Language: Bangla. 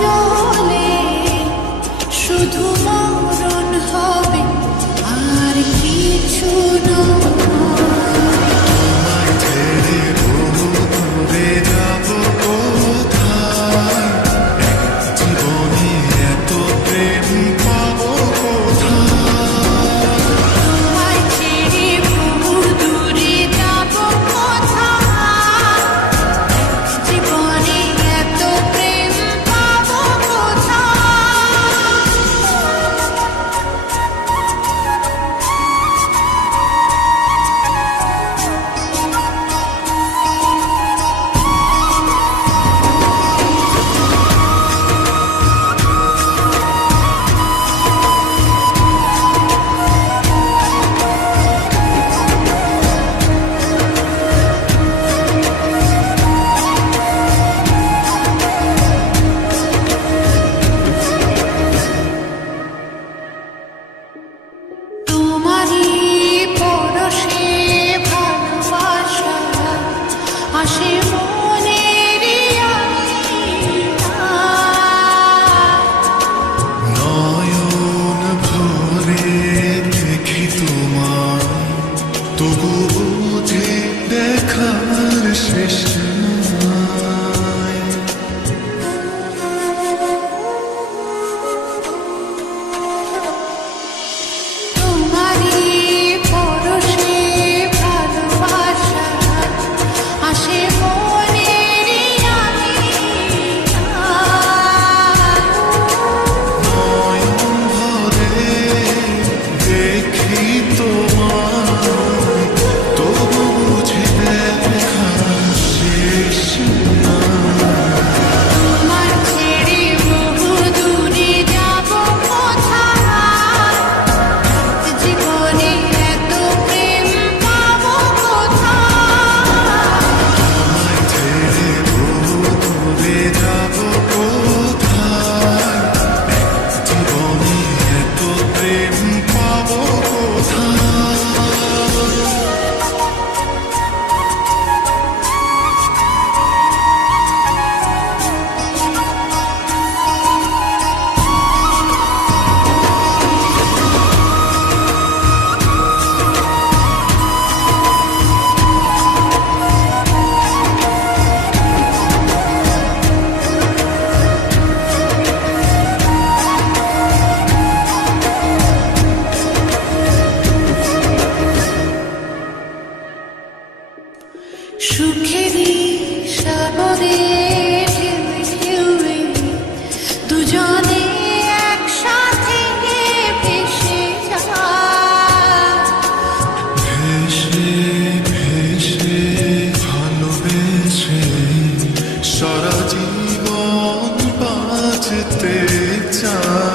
জলে শুধু মরণ হবে আর কিছু নয়। তোমায় ছেড়ে বহু দূরে যাব কোথায়, জীবনে এত প্রেম পাবো কোথায়। তোমায় ছেড়ে বহু দূরে যাব কোথায়, জীবনে এত প্রেম পাবো কোথায়। তোমারই পরশে ভালোবাসা আসে মনের আঙিনায়। নয়ন ভরে দেখি তোমায়, তবু বুঝি দেখার শেষ নাই। তোমারই পরশে ভালোবাসা আসে মনের আঙিনায়। নয়ন ভরে দেখি তোমায়, তবু বুঝি দেখার শেষ নাই। তোমার ছেড়ে বহু দূরে যাব কোথায়, জীবনে এত প্রেম পাবো কোথায়। তোমায় ছেড়ে বহু দূরে যাব কোথায়, জীবনে এত প্রেম পাবো কোথায়। সুখেরই সাগরে ঢেউয়ে ঢেউয়ে দুজনে একসাথে ভেসে যায়। ভেসে ভেসে ভালোবেসে সারা জীবন বাঁচতে চাই।